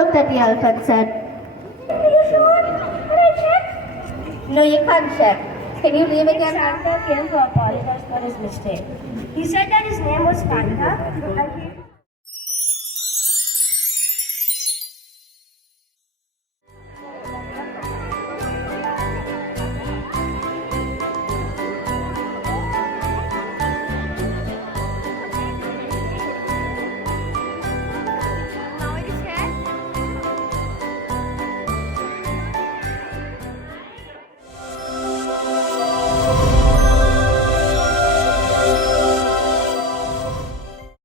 looked at the elf and said, Are you sure? Can I check? "No, you can't check. Can you leave again?" Santa came to apologize for his mistake. He said that his name was Santa and he